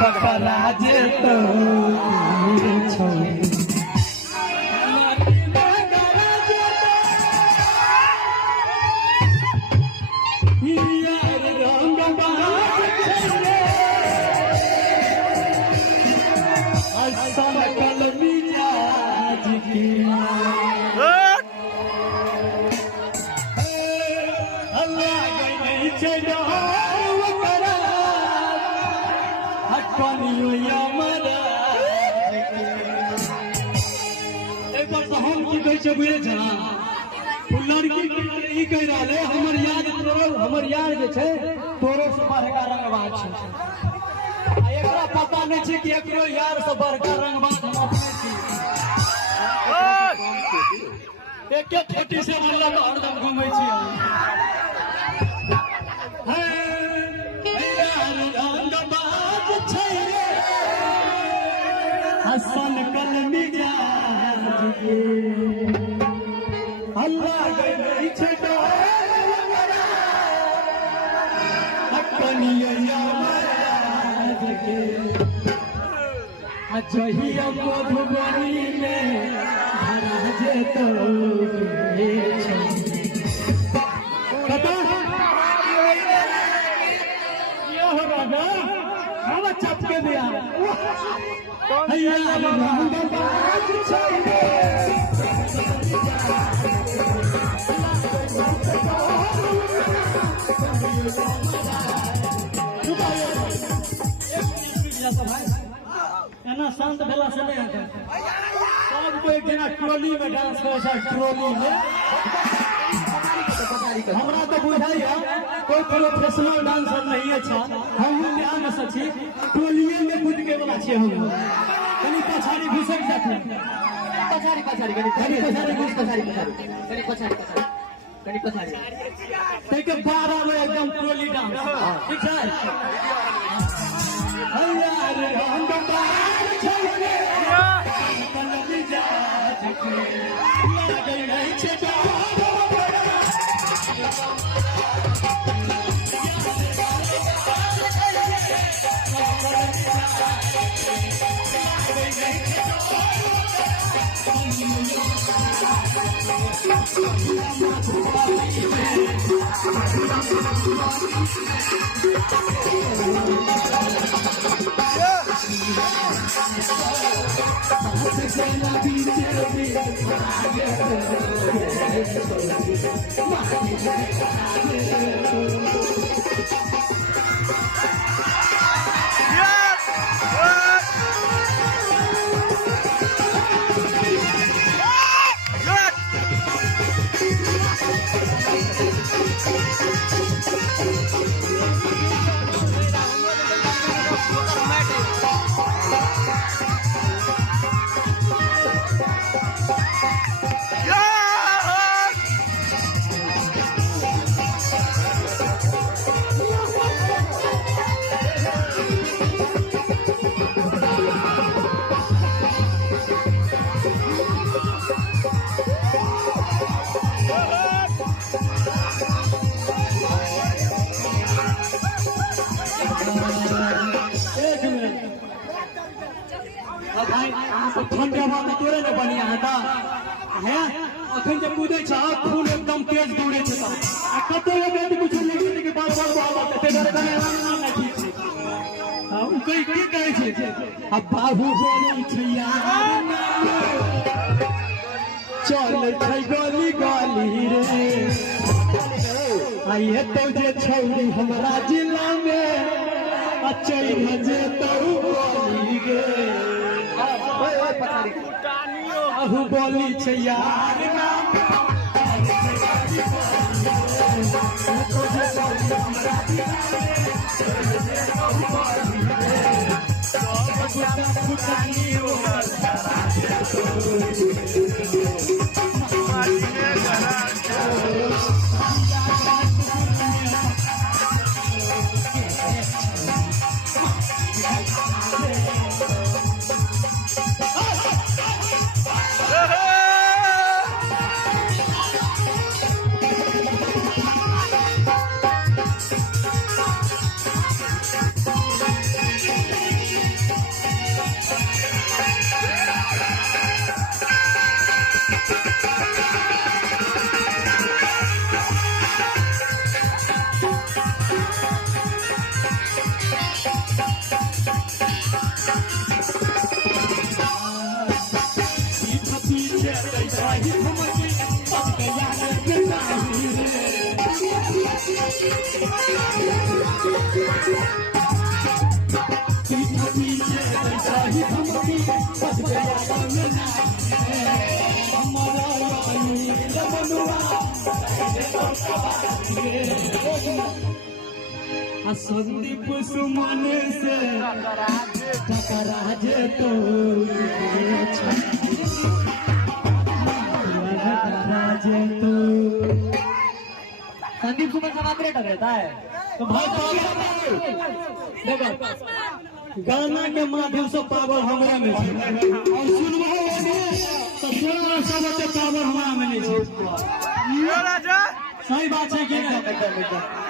पकड़ा जे तो छोड़ी हमर यार जे छै तोरो से बड़का रंगबाज छै एकरा पता नहीं छै कि एकरो यार से बड़का रंगबाज हम अपने छी एक ठेठी से मल्ला तो हरदम घूमै छी हे यार रंगबाज छै रे हसन कलमी जाज के अल्लाह गई छै जहिया मधुबनी में धरा जे तो चपके दिया एना शांत भेला से नहीं आता सब कोई जना ट्रोली में डांस करे छै ट्रोली में हमरा तो बुझाई है कोई प्रोफेशनल डांसर नहीं है हम ध्यान से छी ट्रोलिए में कूद के वाला छी हम कनी पछाड़ी घुसक जाते पछाड़ी तै के 12 में एकदम ट्रोली डांस ठीक है ठंडा बात तोरे ने बढ़िया है अखन जब कूदे छ खून एकदम तेज दौड़े छ कतो लोग कुछ लेकिन के बार बार कते करे ना ठीक छै हम कई की कहै छै अब बाबू बोली छै यार चल छै गली गली रे आई हेतौ जे छौरी हमरा जिला में अचै जे तौ गली गे आहू बोली छै यार संदीप सुमन से टकराज तो संदीप सुमन का नाम रेटर रहता है तो भाई देखो गाना के माध्यम से पावर हमारा में और सुनबो तो सोना सब पावर हमारा में नहीं सही बात है कि